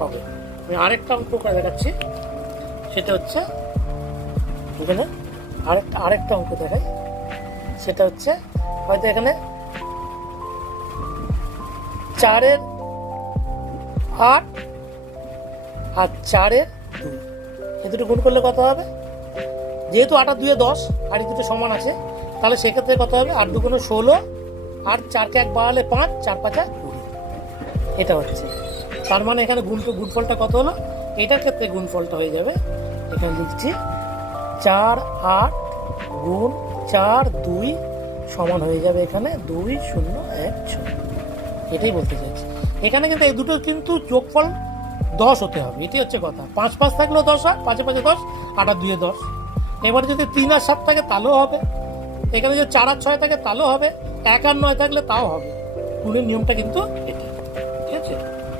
পাবে। আমি আরেকটা অঙ্ক করে দেখাচ্ছি, সেটা হচ্ছে এখানে আরেকটা অঙ্ক দেখাই। সেটা হচ্ছে হয়তো এখানে 4-এর 8 আর 4-এর 2, এ দুটো গুণ করলে কত হবে? যেহেতু 8 আর 2 10 আর এই দুটো সমান আছে, তাহলে সেক্ষেত্রে কত হবে? 8 2 16 আর 4কে 1 বাড়ালে 5, 4 5 20। এটা হচ্ছে, তার মানে এখানে গুণফলটা কত হলো? এটার ক্ষেত্রে গুণফলটা হয়ে যাবে, এখানে লিখছি 4 8 গুণ 4 2 সমান হয়ে যাবে এখানে 2 0 1 6। এটাই বলতে চাইছি। এখানে কিন্তু এই দুটো কিন্তু যোগফল 10 হতে হবে, এটাই হচ্ছে কথা। 5 5 থাকলেও 10 হয়, 5 5 10, 8 আর 2 10। এবারে যদি 3 আর 7 থাকে তাহলেও হবে, এখানে যদি 4 আর 6 থাকে তাহলেও হবে, 1 আর 9 থাকলে তাও হবে। গুণের নিয়মটা কিন্তু এটা।